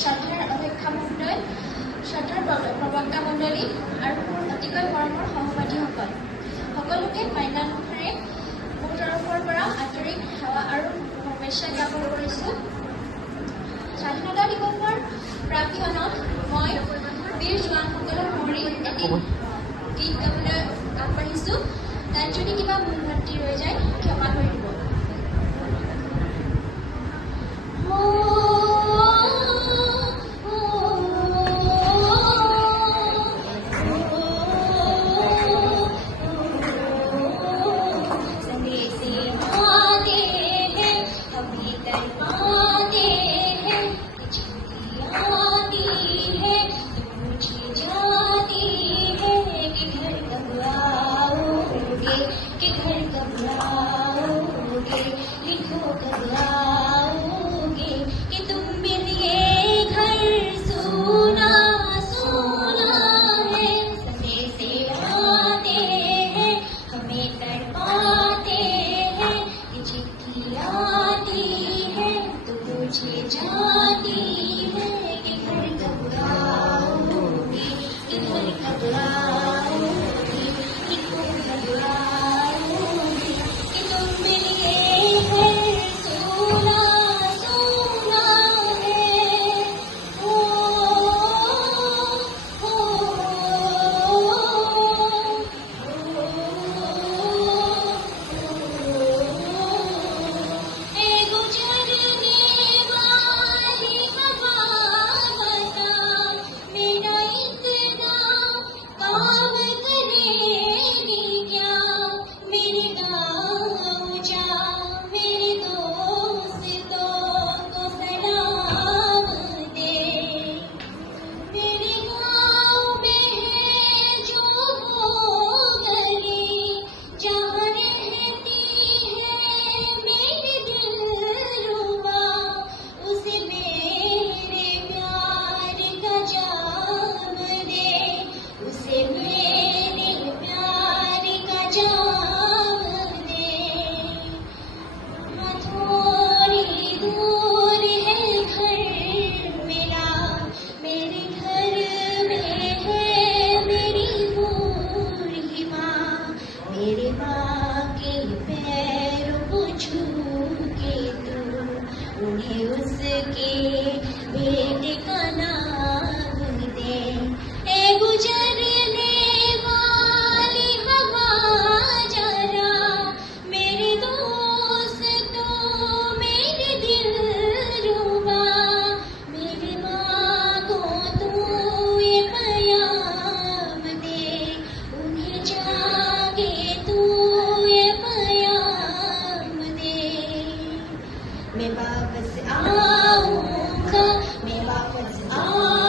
শ্ৰদ্ধাৰ অধ্যক্ষা মণ্ডল, শ্ৰদ্ধাৰ প্ৰবক্তা মণ্ডলী আৰু মোৰ অতিকৈ মৰমৰ সহপাঠীসকল, সকলোকে মাইনামুখেৰে মোৰ তৰফৰ পৰা আন্তৰিক সেৱা আৰু শুভেচ্ছা জ্ঞাপন কৰিছোঁ। স্বাধীনতা দিৱসৰ প্ৰাক্ষণত মই বীৰ জোৱানসকলৰ মৰি এটি গীত গাবলৈ আগবাঢ়িছোঁ। তাত যদি কিবা ভুল ভ্ৰান্তি ৰৈ যায় ক্ষমা কৰি দিব। मैं वापस आऊंगा, मैं वापस आऊंगा।